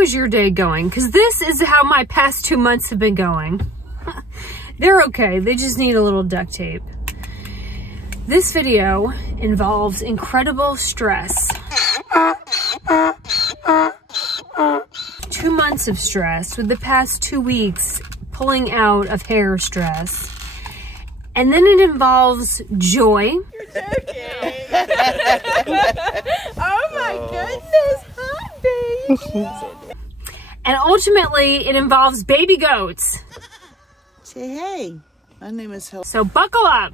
how is your day going? Because this is how my past 2 months have been going. They're okay. They just need a little duct tape. This video involves incredible stress. 2 months of stress, with the past 2 weeks pulling out of hair stress. And then it involves joy. You're joking. Oh my goodness, hi baby. And ultimately it involves baby goats. Say hey, my name is Helen. So buckle up.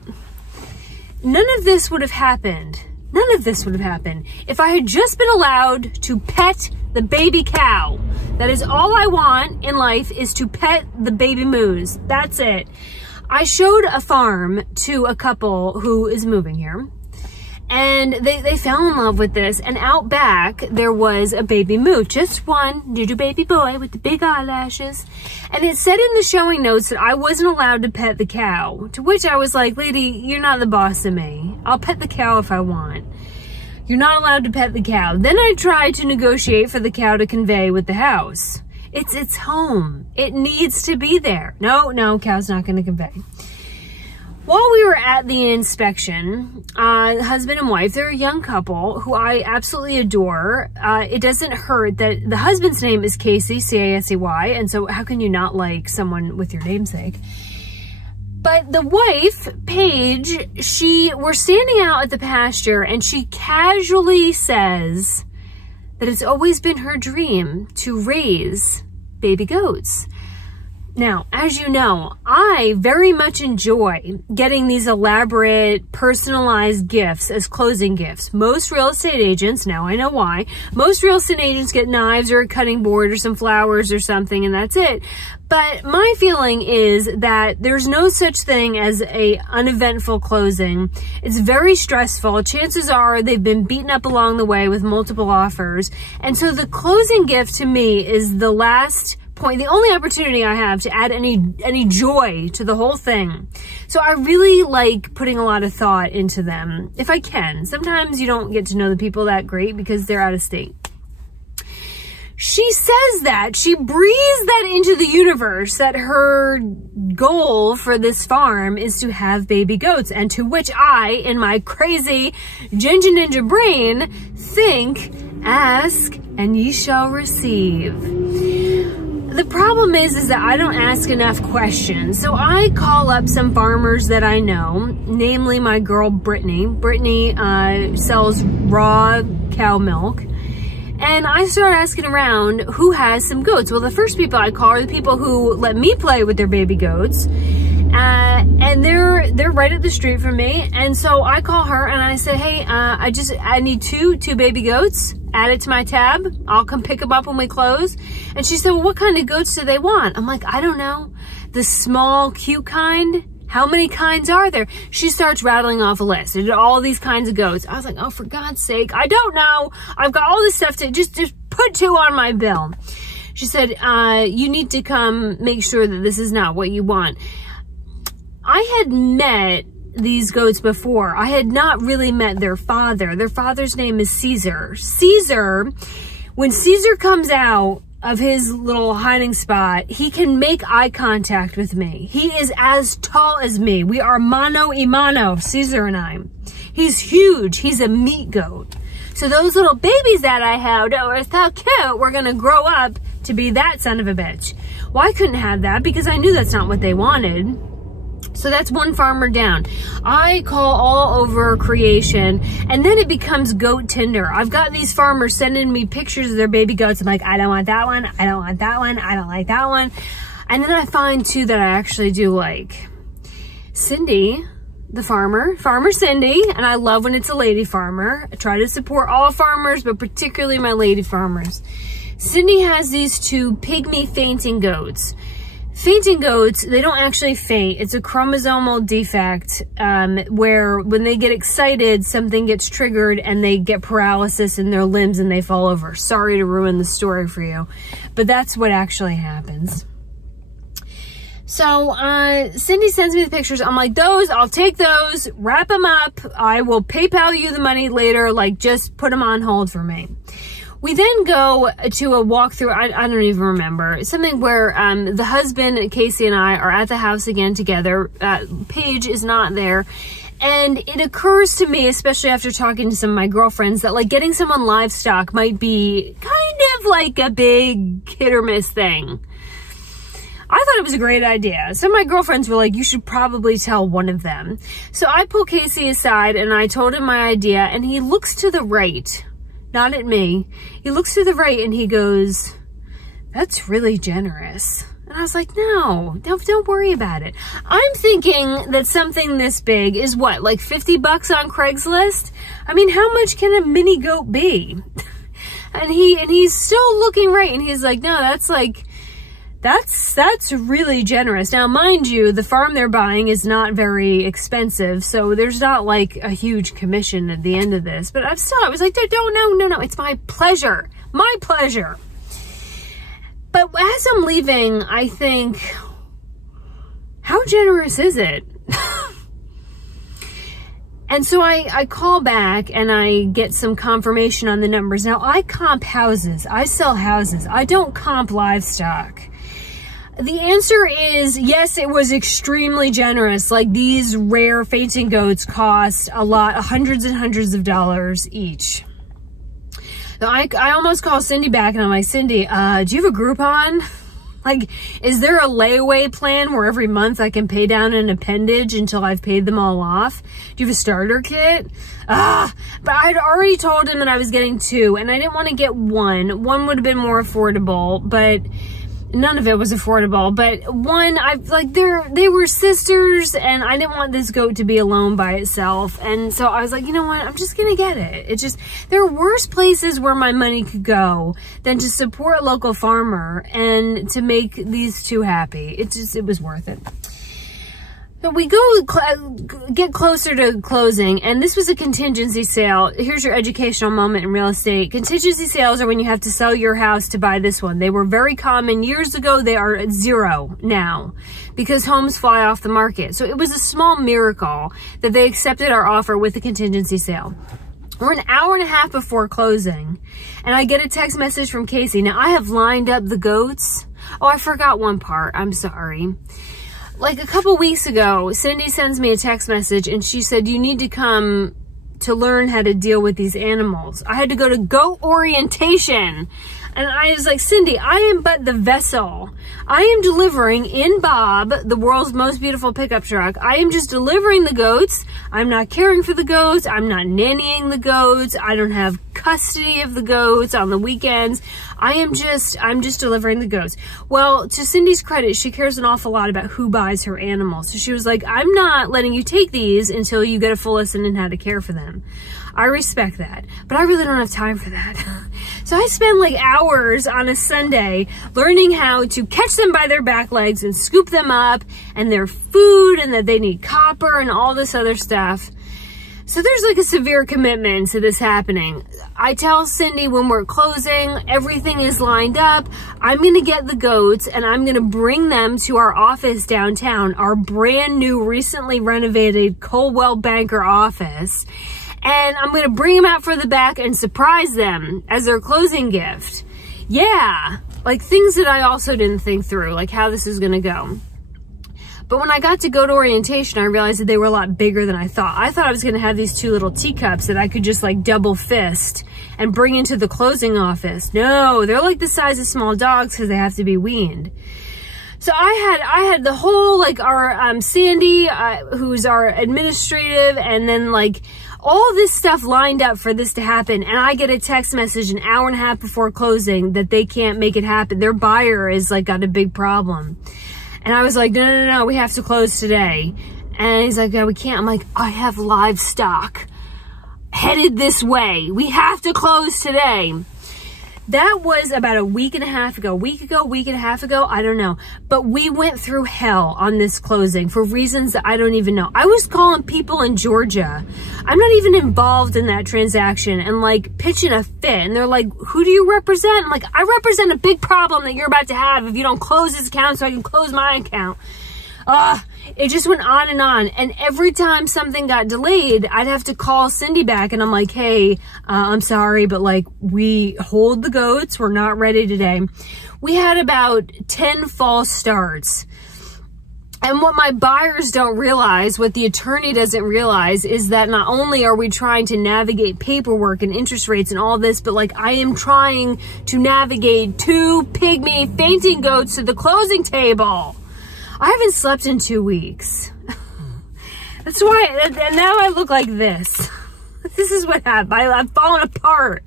None of this would have happened. None of this would have happened if I had just been allowed to pet the baby cow. That is all I want in life, is to pet the baby moose. That's it. I showed a farm to a couple who is moving here, and they fell in love with this, and out back there was a baby moose, just one little baby boy with the big eyelashes, and it said in the showing notes that I wasn't allowed to pet the cow, to which I was like, lady, you're not the boss of me. I'll pet the cow if I want. You're not allowed to pet the cow. Then I tried to negotiate for the cow to convey with the house. It's its home. It needs to be there. No, cow's not going to convey. While we were at the inspection, husband and wife, they're a young couple who I absolutely adore. It doesn't hurt that the husband's name is Casey, C-A-S-E-Y, and so how can you not like someone with your namesake? But the wife, Paige, we're standing out at the pasture, and she casually says that it's always been her dream to raise baby goats. Now, as you know, I very much enjoy getting these elaborate, personalized gifts as closing gifts. Most real estate agents, now I know why, most real estate agents get knives or a cutting board or some flowers or something, and that's it. But my feeling is that there's no such thing as a uneventful closing. It's very stressful. Chances are they've been beaten up along the way with multiple offers. And so the closing gift to me is the last point, the only opportunity I have to add any joy to the whole thing. So I really like putting a lot of thought into them, if I can. Sometimes you don't get to know the people that great because they're out of state. She says that, she breathes that into the universe, that her goal for this farm is to have baby goats, and to which I, in my crazy Ginger Ninja brain, think, ask and ye shall receive. The problem is that I don't ask enough questions. So I call up some farmers that I know, namely my girl Brittany. Brittany sells raw cow milk. And I start asking around who has some goats. Well, the first people I call are the people who let me play with their baby goats. And they're right up the street from me. And so I call her and I say, hey, I need two baby goats. Add it to my tab. I'll come pick them up when we close. And she said, well, what kind of goats do they want? I'm like, I don't know. The small, cute kind? How many kinds are there? She starts rattling off a list. All these kinds of goats. I was like, oh, for God's sake, I don't know. I've got all this stuff to just put 2 on my bill. She said, you need to come make sure that this is not what you want. I had met these goats before. I had not really met their father. Their father's name is Caesar. Caesar, when Caesar comes out of his little hiding spot, he can make eye contact with me. He is as tall as me. We are mano a mano, Caesar and I. He's huge. He's a meat goat. So those little babies that I had that were so cute were going to grow up to be that son of a bitch. Well, I couldn't have that because I knew that's not what they wanted. So that's one farmer down. I call all over creation, and then it becomes goat Tinder. I've got these farmers sending me pictures of their baby goats. I'm like, I don't want that one. I don't want that one. I don't like that one. And then I find 2 that I actually do like. Cindy, the farmer Cindy, and I love when it's a lady farmer. I try to support all farmers, but particularly my lady farmers. Cindy has these 2 pygmy fainting goats. Fainting goats, they don't actually faint. It's a chromosomal defect where when they get excited, something gets triggered and they get paralysis in their limbs and they fall over. Sorry to ruin the story for you, but that's what actually happens. So Cindy sends me the pictures. I'm like, those, I'll take those, wrap them up. I will PayPal you the money later, like just put them on hold for me. We then go to a walkthrough. I don't even remember. Something where the husband, Casey, and I are at the house again together. Paige is not there. And it occurs to me, especially after talking to some of my girlfriends, that like getting someone livestock might be kind of like a big hit or miss thing. I thought it was a great idea. Some of my girlfriends were like, you should probably tell one of them. So I pull Casey aside and I told him my idea, and he looks to the right, not at me. He looks to the right and he goes, that's really generous. And I was like, no, don't worry about it. I'm thinking that something this big is what, like 50 bucks on Craigslist? I mean, how much can a mini goat be? and he's still looking right, and he's like, no, that's really generous. Now, mind you, the farm they're buying is not very expensive, so there's not like a huge commission at the end of this. But I was like, no, it's my pleasure. My pleasure. But as I'm leaving, I think, how generous is it? And so I call back and I get some confirmation on the numbers. Now, I comp houses. I sell houses. I don't comp livestock. The answer is yes, it was extremely generous. Like, these rare fainting goats cost a lot, hundreds and hundreds of dollars each. So I almost call Cindy back and I'm like, Cindy, do you have a Groupon? Like, is there a layaway plan where every month I can pay down an appendage until I've paid them all off? Do you have a starter kit? But I'd already told him that I was getting 2, and I didn't want to get 1. 1 would have been more affordable, but none of it was affordable. But 1, they were sisters, and I didn't want this goat to be alone by itself. And so I was like, you know what? I'm just going to get it. It's just, there are worse places where my money could go than to support a local farmer and to make these 2 happy. It was worth it. So we get closer to closing, and this was a contingency sale. Here's your educational moment in real estate. Contingency sales are when you have to sell your house to buy this one. They were very common years ago. They are at 0 now because homes fly off the market. So it was a small miracle that they accepted our offer with the contingency sale. We're an hour and a half before closing, and I get a text message from Casey. Now, I have lined up the goats. Oh, I forgot one part. I'm sorry. Like a couple weeks ago, Cindy sends me a text message and she said, you need to come to learn how to deal with these animals. I had to go to goat orientation. And I was like, Cindy, I am but the vessel. I am delivering in Bob, the world's most beautiful pickup truck. I am just delivering the goats. I'm not caring for the goats. I'm not nannying the goats. I don't have custody of the goats on the weekends. I'm just delivering the goats. Well, to Cindy's credit, she cares an awful lot about who buys her animals. So she was like, I'm not letting you take these until you get a full lesson in how to care for them. I respect that, but I really don't have time for that. So I spend like hours on a Sunday learning how to catch them by their back legs and scoop them up, and their food, and that they need copper and all this other stuff. So there's like a severe commitment to this happening. I tell Cindy when we're closing, everything is lined up. I'm going to get the goats and I'm going to bring them to our office downtown, our brand new, recently renovated Coldwell Banker office. And I'm going to bring them out for the back and surprise them as their closing gift. Yeah, like things that I also didn't think through, like how this is going to go. But when I got to go to orientation, I realized that they were a lot bigger than I thought. I thought I was going to have these 2 little teacups that I could just like double fist and bring into the closing office. No, they're like the size of small dogs because they have to be weaned. So I had the whole, like, our Sandy, who's our administrative, and then like all this stuff lined up for this to happen. And I get a text message an hour and a half before closing that they can't make it happen. Their buyer is like got a big problem. And I was like, no, we have to close today. And he's like, no, we can't. I'm like, I have livestock headed this way. We have to close today. That was about a week and a half ago, week and a half ago, I don't know. But we went through hell on this closing for reasons that I don't even know. I was calling people in Georgia. I'm not even involved in that transaction, and like pitching a fit. And they're like, who do you represent? I'm like, I represent a big problem that you're about to have if you don't close this account so I can close my account. It just went on. And every time something got delayed, I'd have to call Cindy back and I'm like, hey, I'm sorry, but like, we hold the goats. We're not ready today. We had about 10 false starts. And what my buyers don't realize, what the attorney doesn't realize, is that not only are we trying to navigate paperwork and interest rates and all this, but like I am trying to navigate 2 pygmy fainting goats to the closing table. I haven't slept in 2 weeks. That's why, and now I look like this. This is what happened. I've fallen apart.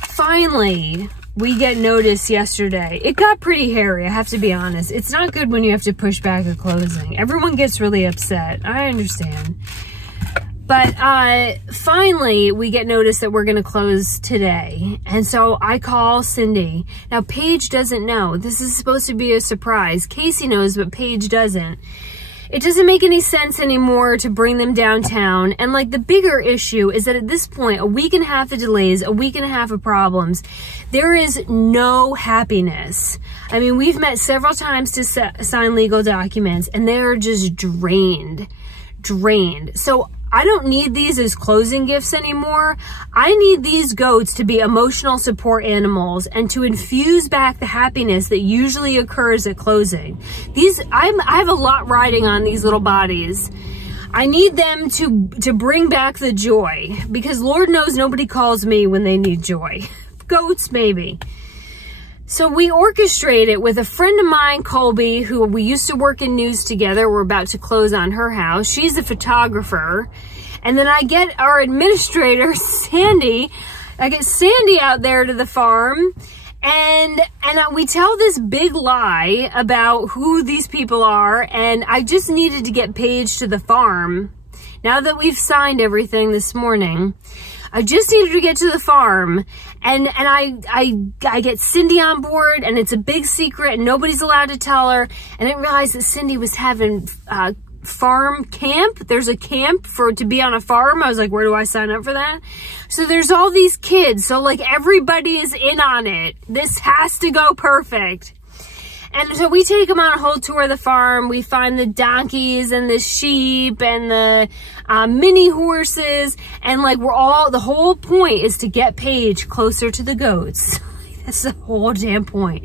Finally, we get notice yesterday. It got pretty hairy, I have to be honest. It's not good when you have to push back a closing. Everyone gets really upset. I understand. But finally, we get notice that we're going to close today. And so I call Cindy. Now, Paige doesn't know. This is supposed to be a surprise. Casey knows, but Paige doesn't. It doesn't make any sense anymore to bring them downtown. And like the bigger issue is that at this point, a week and a half of delays, a week and a half of problems, there is no happiness. I mean, we've met several times to sign legal documents and they're just drained. So I don't need these as closing gifts anymore. I need these goats to be emotional support animals and to infuse back the happiness that usually occurs at closing. I have a lot riding on these little bodies. I need them to bring back the joy, because Lord knows nobody calls me when they need joy. Goats, maybe. So we orchestrate it with a friend of mine, Colby, who we used to work in news together. We're about to close on her house. She's a photographer. And then I get our administrator, Sandy. I get Sandy out there to the farm. And we tell this big lie about who these people are. And I just needed to get Paige to the farm. Now that we've signed everything this morning, I just needed to get to the farm, and I get Cindy on board, and it's a big secret, and nobody's allowed to tell her. And I didn't realize that Cindy was having farm camp. There's a camp to be on a farm. I was like, where do I sign up for that? So there's all these kids, so like everybody is in on it. This has to go perfect. And so we take them on a whole tour of the farm. We find the donkeys and the sheep and the mini horses. And like the whole point is to get Paige closer to the goats. That's the whole damn point.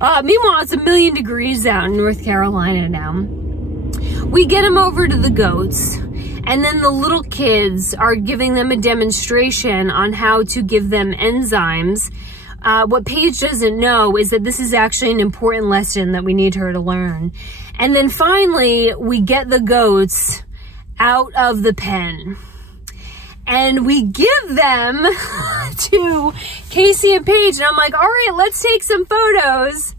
Meanwhile, it's 1,000,000 degrees out in North Carolina now. We get them over to the goats. And then the little kids are giving them a demonstration on how to give them enzymes. What Paige doesn't know is that this is actually an important lesson that we need her to learn. And then finally, we get the goats out of the pen. And we give them to Casey and Paige. And I'm like, all right, let's take some photos.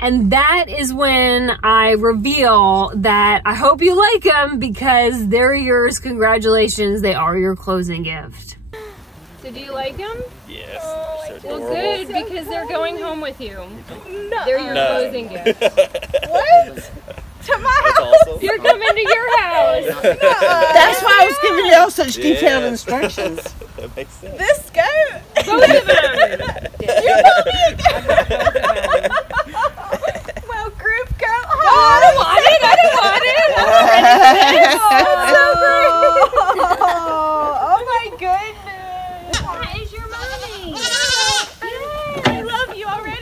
And that is when I reveal that I hope you like them, because they're yours. Congratulations. They are your closing gift. So do you like them? Yes. Well, good, because they're going home with you. No. They're your closing gift. What? To my house? Awesome. You're coming to your house. No. That's why I was giving you all such detailed instructions. That makes sense. This goat? Both of them. You call me a goat? Well, group goat. I don't want it. I don't want it. That's so great. Oh my goodness. That is your mommy. I love you already.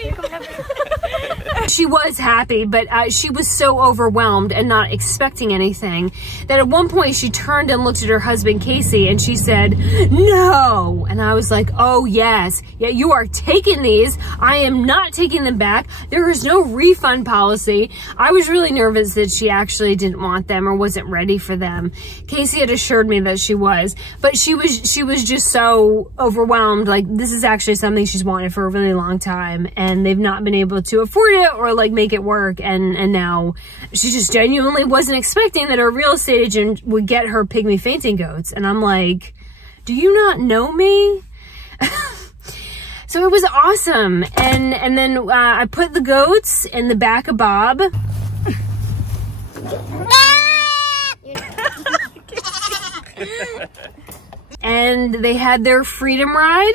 She was happy, but she was so overwhelmed and not expecting anything that at one point she turned and looked at her husband, Casey, and she said, no. And I was like, oh yes, yeah, you are taking these. I am not taking them back. There is no refund policy. I was really nervous that she actually didn't want them or wasn't ready for them. Casey had assured me that she was, but she was just so overwhelmed. Like, this is actually something she's wanted for a really long time, and they've not been able to afford it or like make it work, and now she just genuinely wasn't expecting that her real estate agent would get her pygmy fainting goats. And I'm like, do you not know me? So it was awesome. And then I put the goats in the back of Bob. And they had their freedom ride.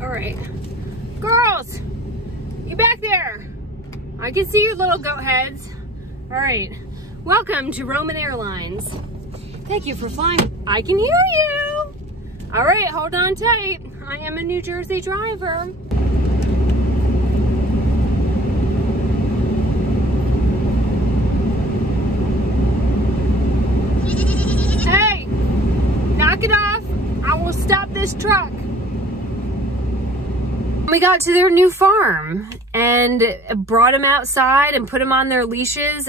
All right, girls, you back there? I can see your little goat heads. All right, welcome to Roman Airlines. Thank you for flying. I can hear you. All right, hold on tight. I am a New Jersey driver. Hey, knock it off. I will stop this truck. We got to their new farm and brought them outside and put them on their leashes.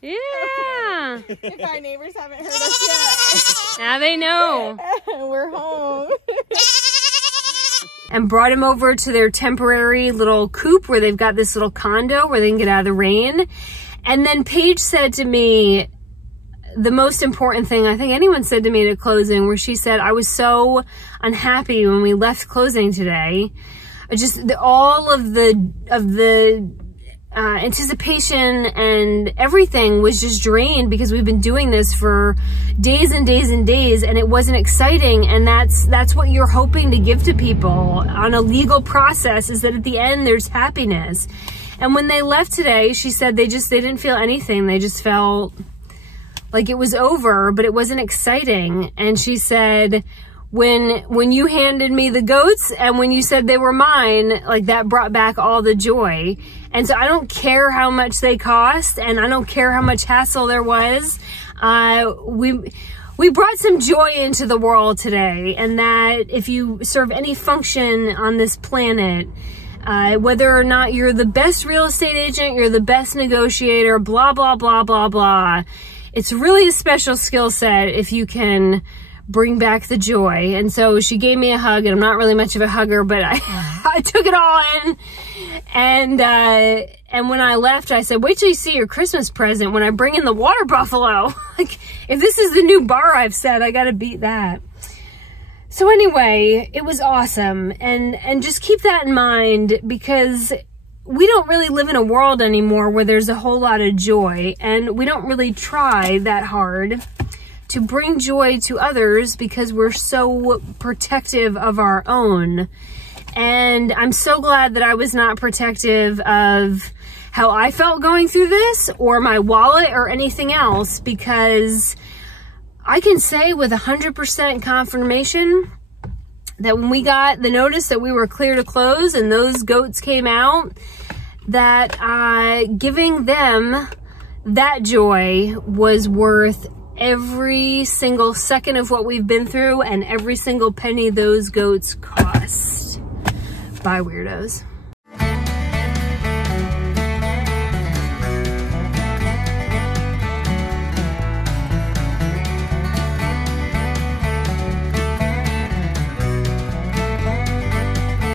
Yeah. If our neighbors haven't heard us yet. Now they know. We're home. And brought him over to their temporary little coop where they've got this little condo where they can get out of the rain. And then Paige said to me, the most important thing I think anyone said to me at closing, where she said, I was so unhappy when we left closing today. All of the anticipation and everything was just drained because we've been doing this for days and days and days, and it wasn't exciting. And that's what you're hoping to give to people on a legal process, is that at the end there's happiness. And when they left today, she said they didn't feel anything. They just felt like it was over, but it wasn't exciting. And she said, when you handed me the goats and when you said they were mine, like that brought back all the joy. And so I don't care how much they cost, and I don't care how much hassle there was. We brought some joy into the world today, and that if you serve any function on this planet, whether or not you're the best real estate agent, you're the best negotiator, blah, blah, blah, blah, blah, it's really a special skill set if you can bring back the joy. And so she gave me a hug, and I'm not really much of a hugger, but I took it all in. And when I left, I said, wait till you see your Christmas present when I bring in the water buffalo. Like, if this is the new bar I've set, I gotta beat that. So anyway, it was awesome. And just keep that in mind, because we don't really live in a world anymore where there's a whole lot of joy, and we don't really try that hard to bring joy to others because we're so protective of our own. And I'm so glad that I was not protective of how I felt going through this, or my wallet, or anything else, because I can say with 100% confirmation that when we got the notice that we were clear to close and those goats came out, that giving them that joy was worth every single second of what we've been through and every single penny those goats cost. Bye, weirdos.